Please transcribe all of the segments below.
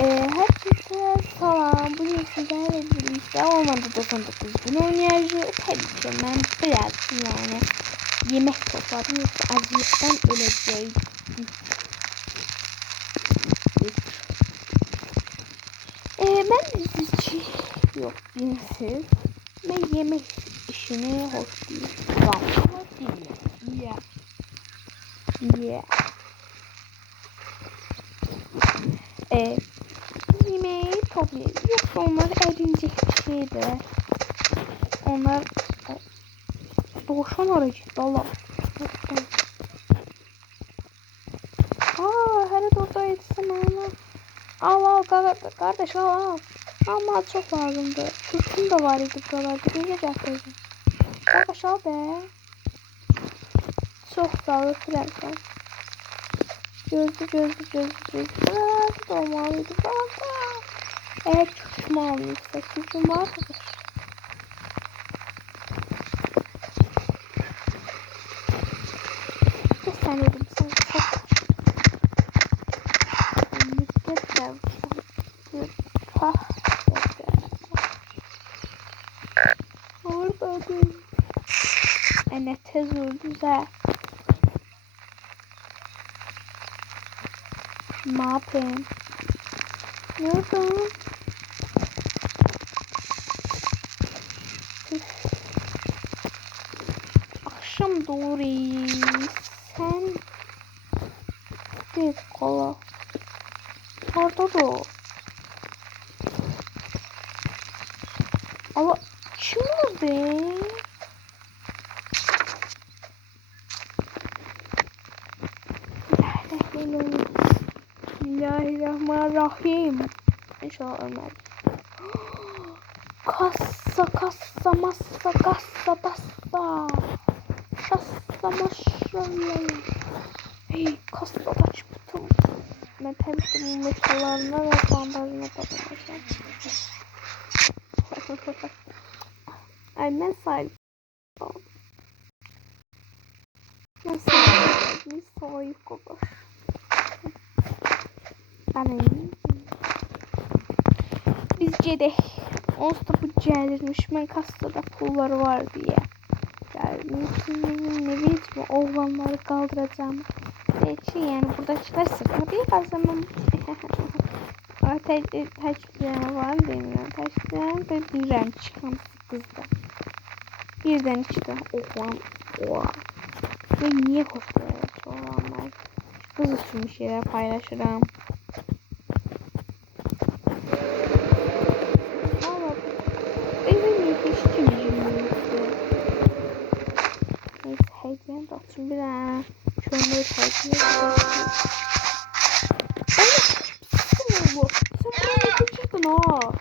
Herkese selam. Bugün sizlerle birlikte Ormanda 99 gün oynayacağız. Tabii ki ben biraz yani yemek topladım. Yoksa acılıktan öleceğim. Ben dizici yok dinsiz ve yemek işini hoşluyorum. Ama değil. Yeah. Yemeği toplayalım. Yoksa onlar edinecek bir şeydir. Onlar doğuşan aracı dala. Her orada yetişsin al kardeş al. Ama çok lazımdı. Kürtüm de var idi buralarda. Gece getirdim. Kardeş al be. Çok sağ ol Frenken. Gözlü. Olmalıydı. Eğer kürtüm almışsa kürtüm vardır. Sen dedim sen çok müddet orada değil. Ne tez öldüze. Ne yapayım? Nereden? Akşam doğru sen bir kola. Orada da o. Ama kim o be? Bismillahirrahmanirrahim. İnşallah Ömer. Kassa bassa. Şassa maşallah. Hey kassa açtım. Ben temizdim bu metalarına ve bandajına takılmışım. Ay ben sahip. Ben sahip olur. Bizce de olsa bu gelirmiş. Ben kastada pulları var diye. Gelmişim ne bileyim oğlanları kaldıracağım. Ne için yani buradakiler sıkma değil bazen taşlayan var bilmiyorum. Taşlayan ve birden çıkan kızdı. Birden işte oğlan. Ve niye koşuyorlar oğlanlar? Kız için bir şeyler paylaşırım. Hediyem de atın bir daha. Şöyle hediye bu. Sen buraya kaçırdın ha.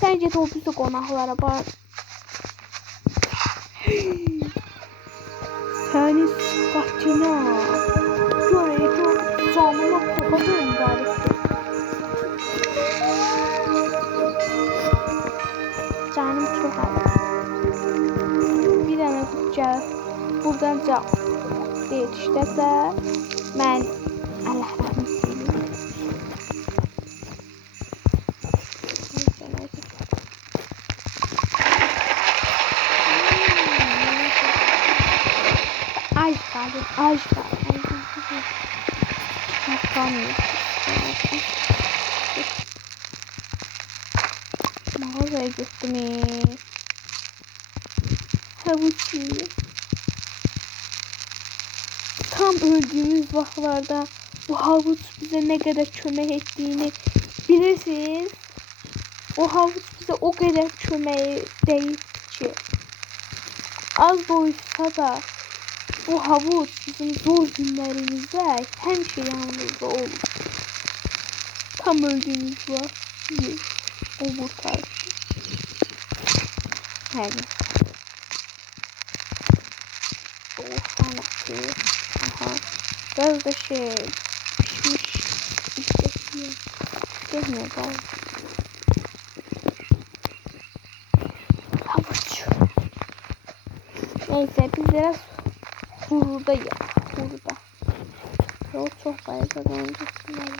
Sence de o bizi konaklara bak. Seni sıfatına. Görece canıma koka gönderdi. Canım çok az. Bir tane bütçe buradan can yetiştirse ben Allah rahmet eylesin. Ay mağazaya gittim. Havuç yiyor. Tam öldüğümüz vaxtlarda bu havuç bize ne kadar kömək ettiğini bilirsiniz. O havuç bize o kadar kömək deyip ki az doysa da bu havuç bizim zor günlerimizde hemşe yanımızda olur. Tam öldüğümüz vaxt o kurtar. Her soğuktan atıyor. Aha. Biraz da şey pişmiş istemiyor. İstemiyor galiba. Havuç. Neyse biz biraz hurda ya. Hurda. Yol çok fazla öncesinde.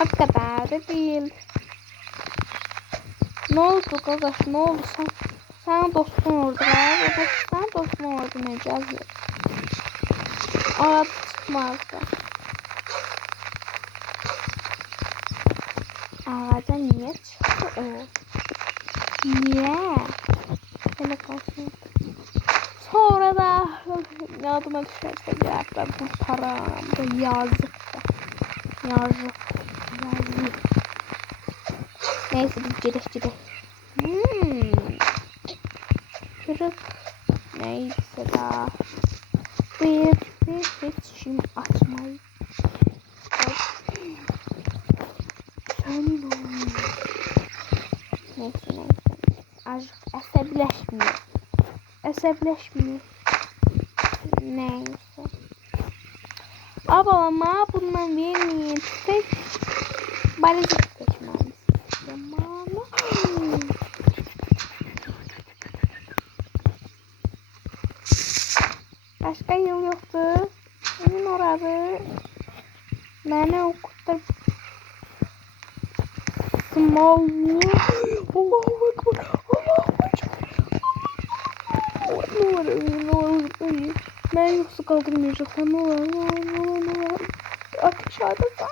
O kadar da değil. Ne oldu kardeş? Ne oldu sen? Sen dostun orada var. O da sen dostun orada mecaz yok. Arada çıkmazdı. Ağaca niye çıktı o? Niye? Hele kalsın. Sonra da yadıma düşerse gerçekten bu param da yazık. Yazık. Yazık. Neyse biz gidelim. Kırık. Neyse daha. Bir seçim açmayı. Senin oğlum. Neyse. Azıcık əsəbləşmiyor. Neyse. Ama bundan vermeyin. Tüfek. Balıcık seçmemiz. Zamanı. Başka yol yoktu. Benim orada. Beni okutur. Small. Allahu Ekber. Ne var? Ben yoksa kaldırmayacaklar. Ne var? Ateş adeta.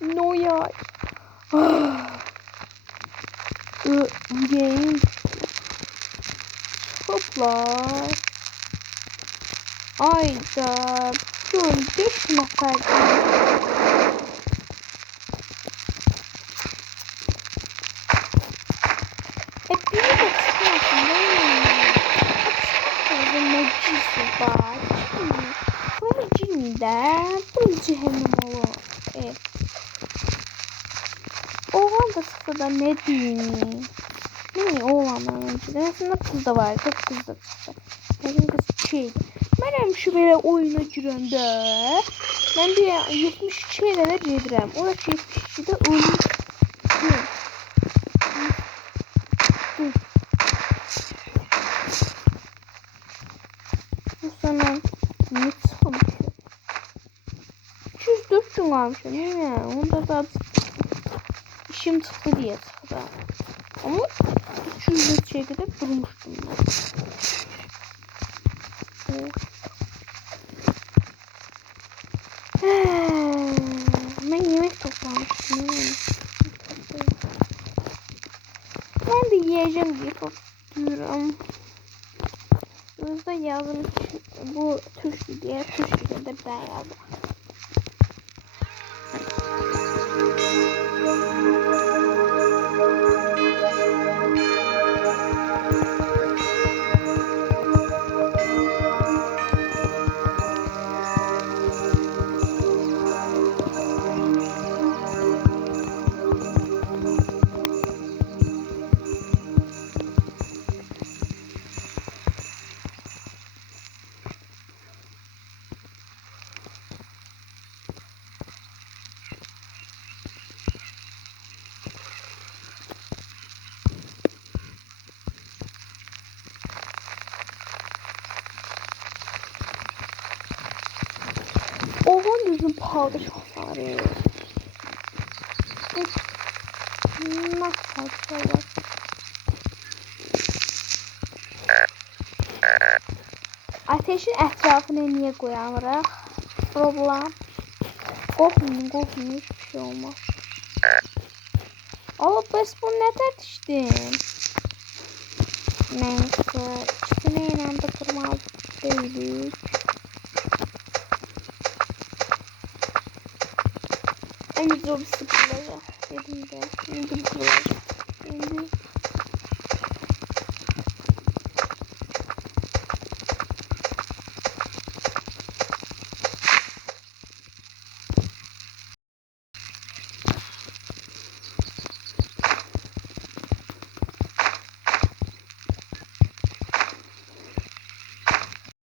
No ya. Game. Toplar. Ayda. Gördük noktada. Bir de çıkmasın değil mi? Çıkmasın meclisi var. Sonra cinde bu cehennem olur. Oğlan da çıksa da ne diyeyim? Ne oğlanlar önceden aslında kız da var. Çok kız da çıktı. Benim kız şeydi. Benim şu böyle oyuna girəndə ben de 72 elələr gedirəm. Orası 72'de ölmüş. Bu sana ne çıkmış? 204 gün kalmışım değil mi? Onda da işim çıktı diye çıktı. Ama 204'e kadar durmuştum ben. Ben yemek toplamıştım. Ben de yiyeceğim diye tutuyorum. Burada yazım bu tuşlu diye tuşlu da ben yazdım. Oğlan düzün padişahları. Nasıl padişahlar? Ateşin ətrafını niye koyamırıq? Problem. Qorxmayın, hiçbir şey olmaz. Aa, bəs bu nə tərtişdim? Neyse, ikisini ilə də qırmalı deyilik. En güzel bir sıkılacak. Yedim de. Şimdi kırılacak. Şimdi